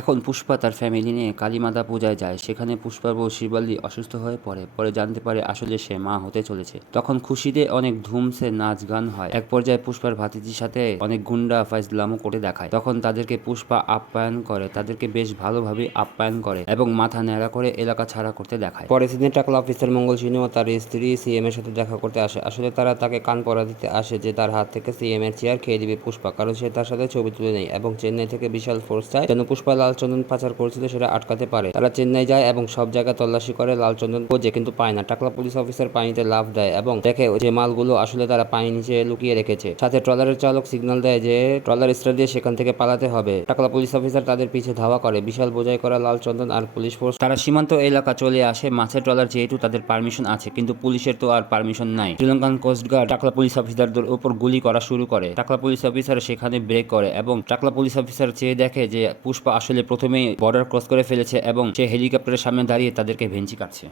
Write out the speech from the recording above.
এখন পুষ্পা তার ফ্যামিলি নিয়ে কালীমাতা পূজায় যায়। সেখানে পুষ্পার বউ শিবালি অসুস্থ হয়ে পড়ে। পরে জানতে পারে আসলে সে মা হতে চলেছে। তখন খুশিতে অনেক ধুমসে নাচ গান হয়। এক পর্যায়ে পুষ্পার ভাতিজির সাথে অনেক গুন্ডা ফাইজলামো করে দেখায়। তখন তাদেরকে পুষ্পা আপ্যায়ন করে, তাদেরকে বেশ ভালোভাবে আপ্যায়ন করে এবং মাথা ন্যাড়া করে এলাকা ছাড়া করতে দেখায়। পরে সিনে টাকলা অফিসার মঙ্গল সিনহ ও তার স্ত্রী সিএম এর সাথে দেখা করতে আসে। আসলে তারা তাকে কান পরা দিতে আসে যে তার হাত থেকে সিএম এর চেয়ার খেয়ে দিবে পুষ্পা, কারণ সে তার সাথে ছবি তুলে নেয় এবং চেন্নাই থেকে বিশাল ফোর্স চায় যেন পুষ্পা লালচন্দন পাচার করেছিল সেটা আটকাতে পারে। তারা চেন্নাই যায় এবং সব জায়গায় তল্লাশি করে, লালচন্দন খোঁজে কিন্তু পায় না। টাকলা পুলিশ অফিসার পানিতে লাফ দেয় এবং দেখে যে মালগুলো আসলে তারা পানি নিচে লুকিয়ে রেখেছে। সাথে ট্রলারের চালক সিগন্যাল দেয় যে ট্রলার স্টার্ট দিয়ে সেখান থেকে পালাতে হবে। টাকলা পুলিশ অফিসার তাদের পিছে ধাওয়া করে। বিশাল বোঝাই করা লালচন্দন আর পুলিশ ফোর্স তারা সীমান্ত এলাকা চলে আসে। মাছের ট্রলার যেহেতু তাদের পারমিশন আছে, কিন্তু পুলিশের তো আর পারমিশন নাই। শ্রীলঙ্কান কোস্টগার্ড টাকলা পুলিশ অফিসারদের উপর গুলি করা শুরু করে। টাকলা পুলিশ অফিসার সেখানে ব্রেক করে এবং টাকলা পুলিশ অফিসার চেয়ে দেখে যে পুষ্পা আসলে প্রথমেই বর্ডার ক্রস করে ফেলেছে এবং সে হেলিকপ্টারের সামনে দাঁড়িয়ে তাদেরকে ভেঞ্চি কাটছে।